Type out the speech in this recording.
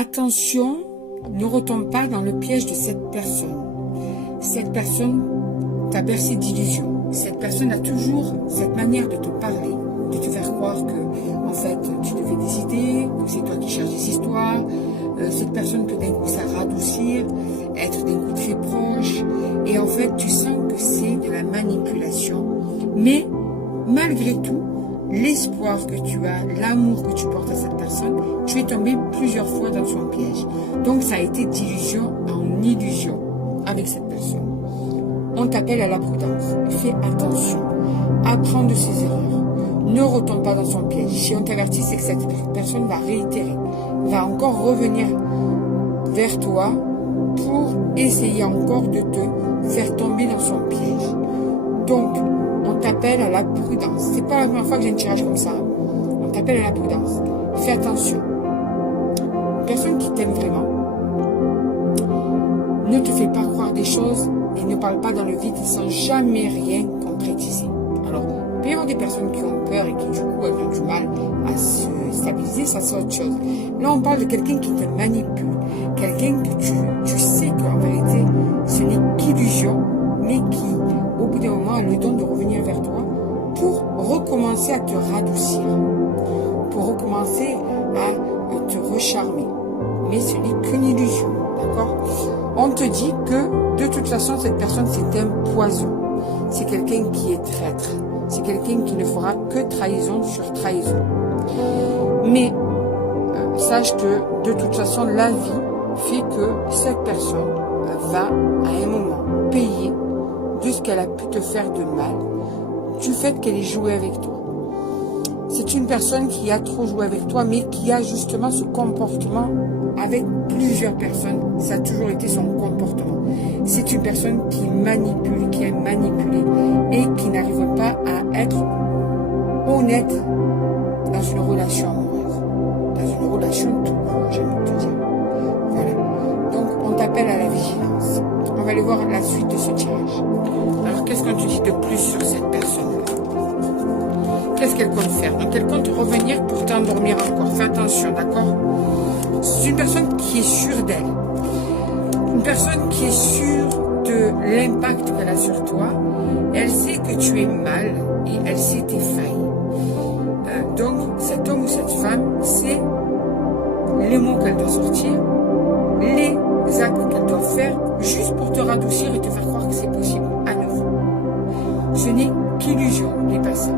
attention, ne retombe pas dans le piège de cette personne. Cette personne t'a bercé d'illusions. Cette personne a toujours cette manière de te parler, de te faire croire que, en fait, tu devais décider, que c'est toi qui cherches des histoires. Cette personne peut d'un coup ça radoucir, être d'un coup très proche. Et en fait, tu sens que c'est de la manipulation. Mais, malgré tout, l'espoir que tu as, l'amour que tu portes à cette personne, tu es tombé plusieurs fois dans son piège. Donc, ça a été d'illusion en illusion avec cette personne. On t'appelle à la prudence. Fais attention. Apprends de ses erreurs. Ne retombe pas dans son piège. Si on t'avertit, c'est que cette personne va réitérer, va encore revenir vers toi pour essayer encore de te faire tomber dans son piège. Donc, on t'appelle à la prudence. C'est pas la première fois que j'ai un tirage comme ça. On t'appelle à la prudence. Fais attention. Une personne qui t'aime vraiment ne te fait pas croire des choses et ne parle pas dans le vide sans jamais rien concrétiser. Alors, il peut y avoir des personnes qui ont peur et qui du coup elles ont du mal à se stabiliser, ça c'est autre chose. Là, on parle de quelqu'un qui te manipule, quelqu'un que tu sais qu'en vérité, ce n'est qu'illusion, mais qui, au bout d'un moment, a le don de revenir vers toi pour recommencer à te radoucir, pour recommencer à te recharmer. Mais ce n'est qu'une illusion, d'accord? On te dit que, de toute façon, cette personne, c'est un poison. C'est quelqu'un qui est traître. C'est quelqu'un qui ne fera que trahison sur trahison. Mais, sache que, de toute façon, la vie fait que cette personne va, à un moment, payer de ce qu'elle a pu te faire de mal, du fait qu'elle ait joué avec toi. C'est une personne qui a trop joué avec toi, mais qui a justement ce comportement avec plusieurs personnes. Ça a toujours été son comportement. C'est une personne qui manipule, qui est manipulée et qui n'arrive pas à être honnête dans une relation amoureuse. Dans une relation tout court, j'aime te dire. Voilà. Donc, on t'appelle à la vigilance. On va aller voir la suite de ce tirage. Alors, qu'est-ce qu'on te dit de plus sur cette personne? Qu'est-ce qu'elle compte faire? Donc, elle compte revenir pour t'endormir encore. Fais attention, d'accord? C'est une personne qui est sûre d'elle. Une personne qui est sûre de l'impact qu'elle a sur toi. Elle sait que tu es mal et elle sait tes failles. Donc, cet homme ou cette femme sait les mots qu'elle doit sortir, les actes qu'elle doit faire, juste pour te radoucir et te faire croire que c'est possible à nouveau. Ce n'est qu'illusion, n'oublie pas ça.